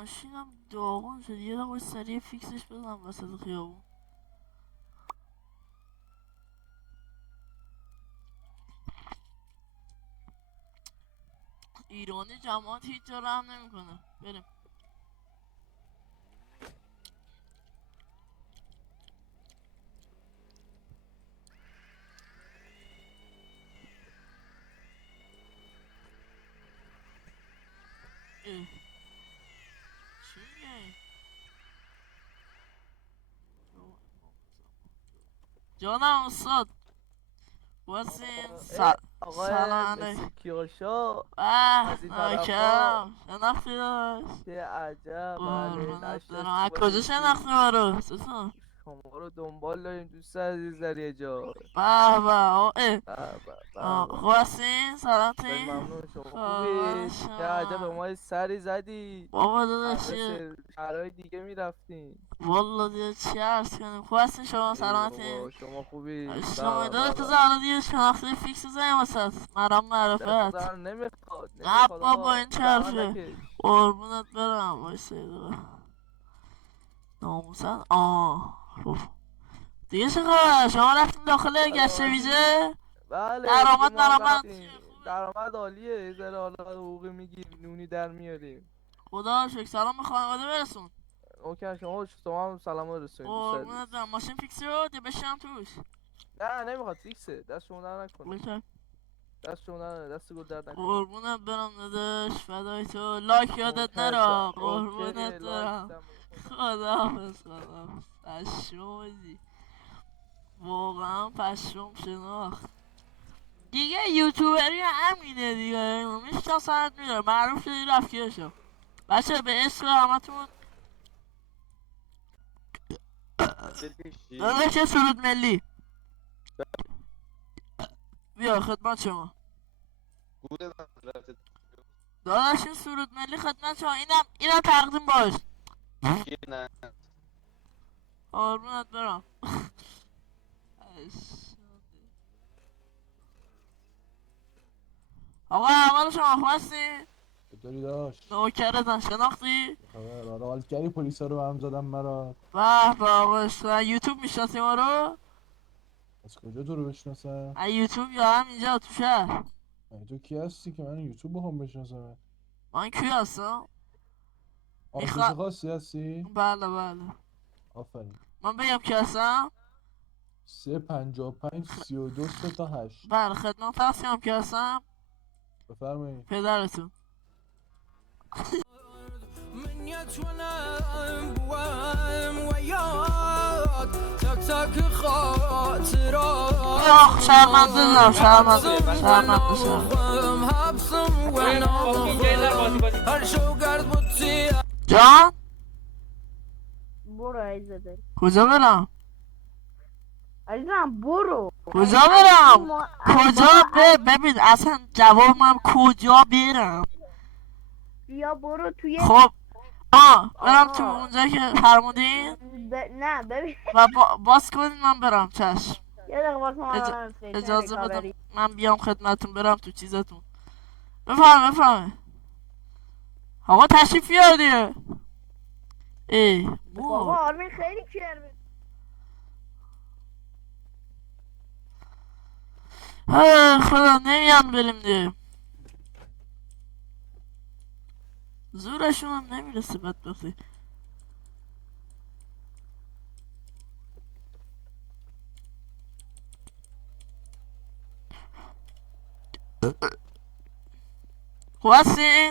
ماشینم داغون شد، یه دقیقه سریع فیکسش بزنم وسط خیابون. ایرانی جماعت هیچ جا رحم نمیکنه. بریم. چی میگه؟ جانم استاد واسین آقای سلام مسی علیک. کیوشا به از این طرفا. ناکرم شناختی داشت. چه عجب. بله قربونت نشناسی برم. از با کجا کسی. شناختی ما رو ستون؟ شما رو دنبال داریم دوست عزیز در یه جا. به به اه. به به. خواستی؟ خیلی سلامتی؟ ممنون. شما قربان خوبید؟ چه عجب به شما. ما سری زدی. بابا داداش مثل شهرهای دیگه میرفتیم. والا دیگه چی عرض کنیم. خواستی شما ای سلامتی؟ بابا شما خوبید؟ شما به داداش به تو به. زهرا دیگه شناختی فیکس بزنیم واسه مرام دست معرفت. در نمیخواد نه نمیخواد بابا آقا. این چه زحمت حرفه؟ نکش. قربونت برم وایسا یه دقیقه. ناموسن خب دیگه چه خبر؟ شما رفتین داخل گشت سلامتی. ویژه؟ بله دیگه درآمد ما هم درآمد چیه؟ رفتیم. خوبه؟ درآمد عالیه. یه ذره حالا حقوقی میگیریم نونی در میاریم. خدا رو شکر. سلام به خانواده برسون. اوکی شما هم سلام رسونید دوست قربونت عزیز. برم. ماشین فیکس شد یا بشینم توش؟ نه نمیخواد فیکسه. دست شما در نکنه. بکن. دست شما در دست گل در نکنه. قربونت برم داداش فدای تو. لاک یادت محتشم. نره. اوکی قربونت لایک برم. میدم. خداحافظ خداحافظ. پشمام بازی. واقعا پشمام شناخت. دیگه یوتیوبری همینه دیگه. میشناسنت میره معروف شدی رفتی شو. بچه به عشق همتون داداش یه سرود ملی بیا خدمت شما. داداش این سرود ملی خدمت شما. اینم تقدیم باش. قربونت برم. آقا اول شما خواستی؟ چطوری داشت؟ نوکرتن شناختی؟ خبر آره حال کردی پلیسا رو به هم زدم مرا. به به آقا عشق. یوتیوب میشناسی ما رو؟ از کجا تو رو بشناسم؟ از یوتیوب یا هم اینجا تو شهر؟ مگه تو کی هستی که من یوتیوب بخوام بشناسم؟ من کی هستم؟ آرتش خاصی هستی؟ بله بله. آفرین. من بگم کی هستم؟ 355 32 3 تا 8. بله خدمت هستم کی هستم؟ بفرمایید. پدرتون. من يتونم بوام وياك تك تك خاطرات آخ شرمنده دارم شرمنده هبسم هر شو قرد بطي جان؟ برو عزیزم. کجا برم؟ عزیزم برو. کجا برم؟ کجا ببین اصلا جوابم کجا برم؟ بیا برو توی خب برم تو اونجا که فرمودین نه ببین و باز کنین من برم. چشم. یه دقیقه واسه من برم استیشن اجازه بدم ریکاوری. من بیام خدمتتون برم تو چیزتون. بفرمه آقا تشریف بیار. بابا آرمین خیلی کرمه. خدا نمیان بریم دیگه. زورشون هم نمیرسه بدبختی. خواستی؟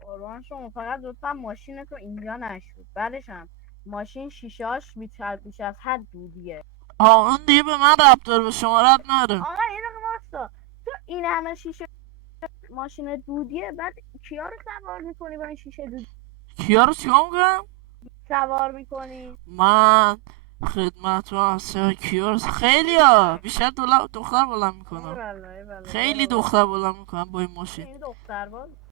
قربان شما فقط لطفا ماشینتو اینجا نشود. بعدش هم ماشین شیشهاش بیش از حد دودیه. اون دیگه به من ربط داره به شما ربط نداره. آقا یه دقیقه واستا تو این همه شیشه ماشین دودیه بعد کیا رو سوار میکنی با این شیشه دودی؟ کیا رو چیکار میکنم؟ سوار میکنی؟ من خدمت هستم. کیا رو خیلی ها بیشتر دختر بلند میکنم. خیلی دختر بلند میکنم با این ماشین. این دختر باز